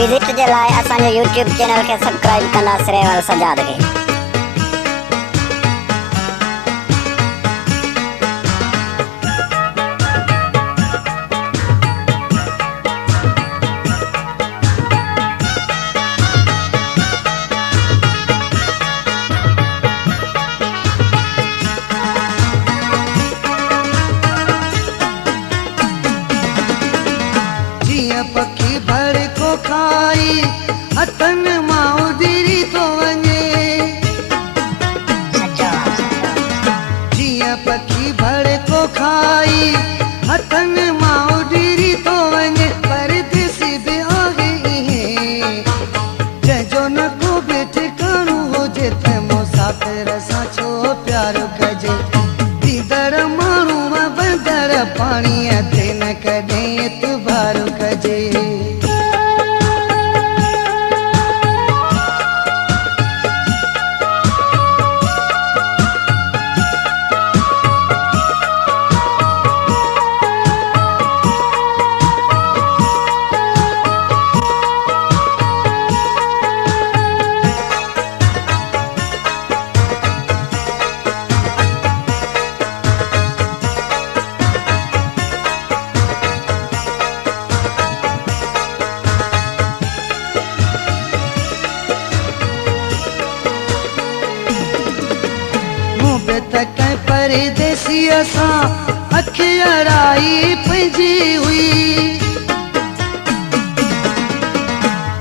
विजिट जे लाइ असांजो YouTube channel खे सब्सक्राइब कंदा सिरेवाल सजाद खे। पखी भर को खाई हथन मां उॾरी थो वञे। जीअं पखी भर को खाई हथन मां उॾरी थो वञे। परदेसी बि आहे इएं जंहिंजो न को बि ठिकाणो हुजे त मुसाफ़िर सां छो प्यार कजे। ॾींदड़ माण्हू वंदड़ पाणीअ ते न कॾहिं एतबार कजे। परदेसी असां अखियराई पंहिंजी हुई।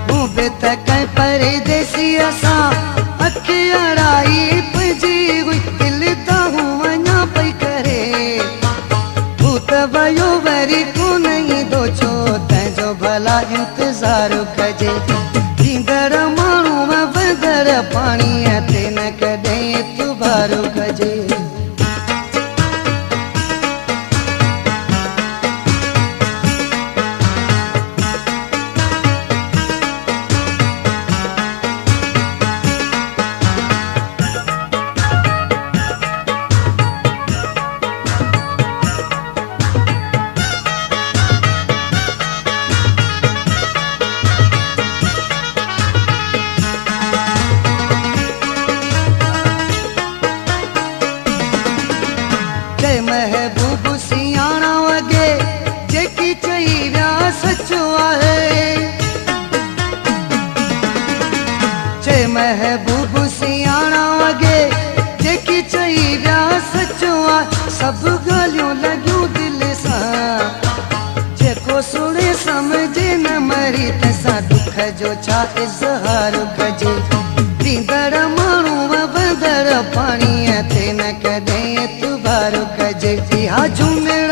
मूं बि त कंहिं परदेसी असां अखियराई पंहिंजी हुई। दिलि त हूं वञा पई करे हू त वियो वरी कोन ईंदो छो तंहिंजो भला इंतज़ार कजे। ॾींदड़ माण्हू वंदड़ पाणीअ ते न कॾहिं एतबार कजे। महबूब सियाणा वगे जेकी चई विया सचो आहे। जय महबूब सियाणा वगे जेकी चई विया सचो आहे। सभु ॻाल्हियूं लॻियूं दिलि सां जेको सुणे सम्झे न मरी तंहिंसां दुख जो छा इज़हार कजे। ॾींदड़ माण्हू वंदड़ पाणीअ ते न कॾहिं एतबार कजे। इहा झूमण